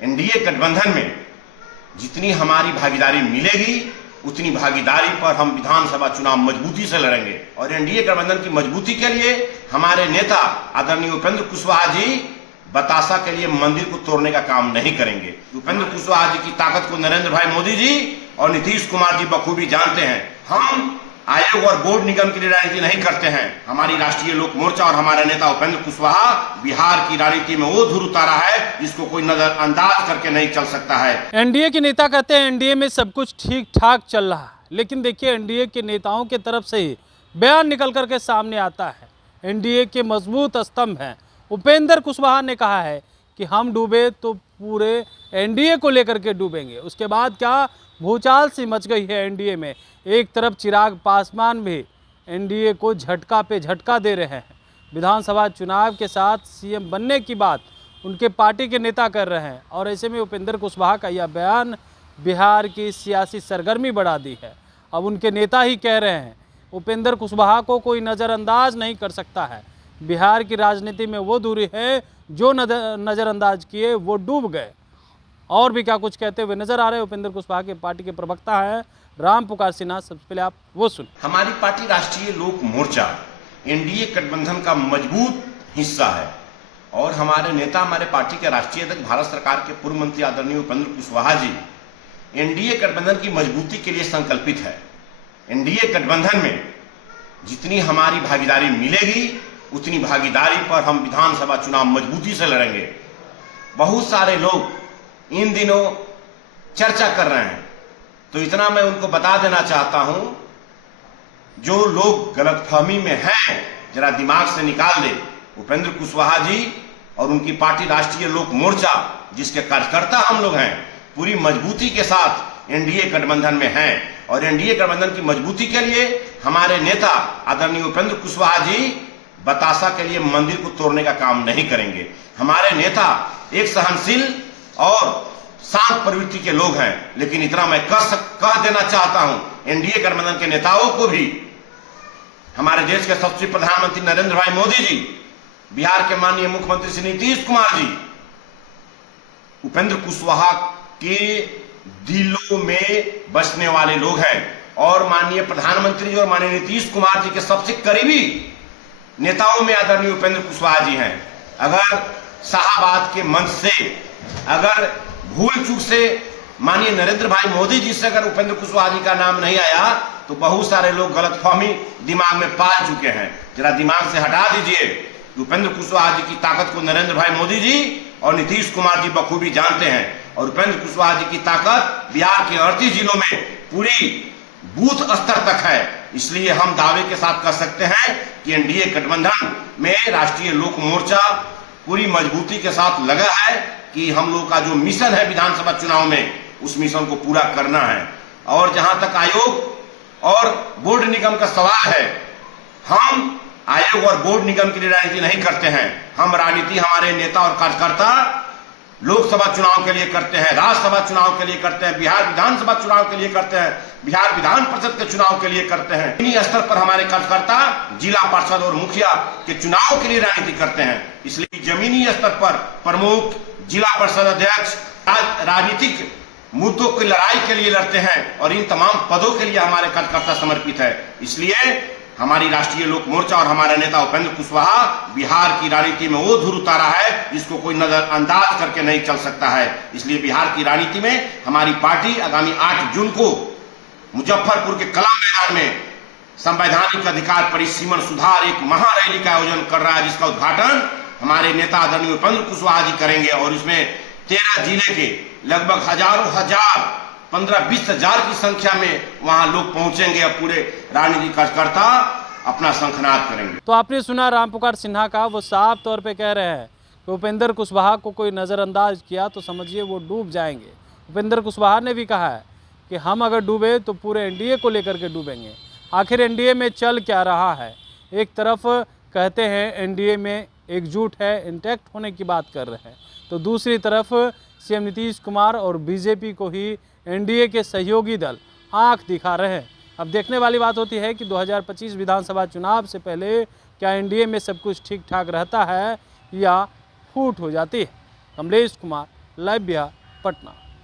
NDA गठबंधन में जितनी हमारी भागीदारी मिलेगी उतनी भागीदारी पर हम विधानसभा चुनाव मजबूती से लड़ेंगे। और एनडीए गठबंधन की मजबूती के लिए हमारे नेता आदरणीय उपेंद्र कुशवाहा जी बतासा के लिए मंदिर को तोड़ने का काम नहीं करेंगे। उपेंद्र कुशवाहा जी की ताकत को नरेंद्र भाई मोदी जी और नीतीश कुमार जी बखूबी जानते हैं। हम आयोग और बोर्ड निगम के लिए राजनीति नहीं करते हैं। हमारी राष्ट्रीय लोक मोर्चा और हमारा नेता उपेंद्र कुशवाहा बिहार की राजनीति में वो धुर उतारा है जिसको कोई नजरअंदाज करके नहीं चल सकता है। एनडीए के नेता कहते हैं एनडीए में सब कुछ ठीक ठाक चल रहा है, लेकिन देखिए एनडीए के नेताओं के तरफ से ही बयान निकल करके सामने आता है। एनडीए के मजबूत स्तंभ हैं। उपेंद्र कुशवाहा ने कहा है कि हम डूबे तो पूरे एनडीए को लेकर के डूबेंगे। उसके बाद क्या भूचाल सी मच गई है एनडीए में। एक तरफ चिराग पासवान भी एनडीए को झटका पे झटका दे रहे हैं। विधानसभा चुनाव के साथ सीएम बनने की बात उनके पार्टी के नेता कर रहे हैं और ऐसे में उपेंद्र कुशवाहा का यह बयान बिहार की सियासी सरगर्मी बढ़ा दी है। अब उनके नेता ही कह रहे हैं उपेंद्र कुशवाहा को कोई नज़रअंदाज नहीं कर सकता है। बिहार की राजनीति में वो दूरी है जो नज़रअंदाज किए वो डूब गए। और भी क्या कुछ कहते हुए नजर आ रहे हैं उपेंद्र कुशवाहा के पार्टी के प्रवक्ता हैं राम पुकार सिन्हा। सबसे पहले आप वो सुन। हमारी पार्टी राष्ट्रीय लोक मोर्चा एनडीए गठबंधन का मजबूत हिस्सा है और हमारे नेता हमारे पार्टी के राष्ट्रीय अध्यक्ष भारत सरकार के पूर्व मंत्री आदरणीय उपेंद्र कुशवाहा जी एनडीए गठबंधन की मजबूती के लिए संकल्पित है। एनडीए गठबंधन में जितनी हमारी भागीदारी मिलेगी उतनी भागीदारी पर हम विधानसभा चुनाव मजबूती से लड़ेंगे। बहुत सारे लोग इन दिनों चर्चा कर रहे हैं तो इतना मैं उनको बता देना चाहता हूं, जो लोग गलतफहमी में हैं जरा दिमाग से निकाल दे। उपेंद्र कुशवाहा जी और उनकी पार्टी राष्ट्रीय लोक मोर्चा जिसके कार्यकर्ता हम लोग हैं पूरी मजबूती के साथ एनडीए गठबंधन में हैं और एनडीए गठबंधन की मजबूती के लिए हमारे नेता आदरणीय उपेंद्र कुशवाहा जी बतासा के लिए मंदिर को तोड़ने का काम नहीं करेंगे। हमारे नेता एक सहनशील और शांत प्रवृत्ति के लोग हैं, लेकिन इतना मैं कह देना चाहता हूं एनडीए गठबंधन के नेताओं को भी, हमारे देश के सबसे प्रधानमंत्री नरेंद्र भाई मोदी जी, बिहार के माननीय मुख्यमंत्री श्री नीतीश कुमार जी, उपेंद्र कुशवाहा के दिलों में बसने वाले लोग हैं और माननीय प्रधानमंत्री जी और माननीय नीतीश कुमार जी के सबसे करीबी नेताओं में आदरणीय उपेंद्र कुशवाहा जी हैं। अगर शाहबाद के मंच से अगर भूल चूक से माननीय नरेंद्र भाई मोदी जी से अगर उपेंद्र कुशवाहा जी का नाम नहीं आया तो बहुत सारे लोग गलतफहमी दिमाग में पाल चुके हैं। जरा दिमाग से हटा दीजिए। उपेंद्र कुशवाहा जी की ताकत को नरेंद्र भाई मोदी जी और नीतीश कुमार जी बखूबी जानते हैं और उपेंद्र कुशवाहा जी की ताकत बिहार के 38 जिलों में पूरी बूथ स्तर तक है। इसलिए हम दावे के साथ कह सकते हैं कि एनडीए गठबंधन में राष्ट्रीय लोक मोर्चा पूरी मजबूती के साथ लगा है कि हम लोग का जो मिशन है विधानसभा चुनाव में उस मिशन को पूरा करना है। और जहां तक आयोग और बोर्ड निगम का सवाल है, हम आयोग और बोर्ड निगम के लिए राजनीति नहीं करते हैं। हम राजनीति हमारे नेता और कार्यकर्ता लोकसभा चुनाव के लिए करते हैं, राज्यसभा चुनाव के लिए करते हैं, बिहार विधानसभा चुनाव के लिए करते हैं, बिहार विधान परिषद के चुनाव के लिए करते हैं। इन्हीं स्तर पर हमारे कार्यकर्ता जिला पार्षद और मुखिया के चुनाव के लिए राजनीति करते हैं। इसलिए जमीनी स्तर पर प्रमुख, जिला परिषद अध्यक्ष राजनीतिक मुद्दों की लड़ाई के लिए लड़ते हैं और इन तमाम पदों के लिए हमारे कार्यकर्ता समर्पित है। इसलिए हमारी राष्ट्रीय लोक मोर्चा और हमारा नेता उपेंद्र कुशवाहा बिहार की राजनीति में वो धुर उतारा है जिसको कोई नजरअंदाज करके नहीं चल सकता है। इसलिए बिहार की राजनीति में हमारी पार्टी आगामी 8 जून को मुजफ्फरपुर के कला मैदान में संवैधानिक अधिकार परिसीमन सुधार एक महारैली का आयोजन कर रहा है, जिसका उद्घाटन हमारे नेता आदरणीय उपेंद्र कुशवाहा जी करेंगे और इसमें 13 जिले के लगभग हजार 15-20 हजार की संख्या में वहां लोग पहुंचेंगे और पूरे राजनीतिक कार्यकर्ता अपना शंखनाद करेंगे। तो आपने सुना राम पुकार सिन्हा का, वो साफ तौर पे कह रहे हैं कि उपेंद्र कुशवाहा को कोई नज़रअंदाज किया तो समझिए वो डूब जाएंगे। उपेंद्र कुशवाहा ने भी कहा है कि हम अगर डूबे तो पूरे एनडीए को लेकर के डूबेंगे। आखिर एनडीए में चल क्या रहा है? एक तरफ कहते हैं एनडीए में एकजुट है, इंटैक्ट होने की बात कर रहे हैं, तो दूसरी तरफ सीएम नीतीश कुमार और बीजेपी को ही एनडीए के सहयोगी दल आंख दिखा रहे हैं। अब देखने वाली बात होती है कि 2025 विधानसभा चुनाव से पहले क्या एनडीए में सब कुछ ठीक ठाक रहता है या फूट हो जाती है। कमलेश कुमार, लाइव बिहार, पटना।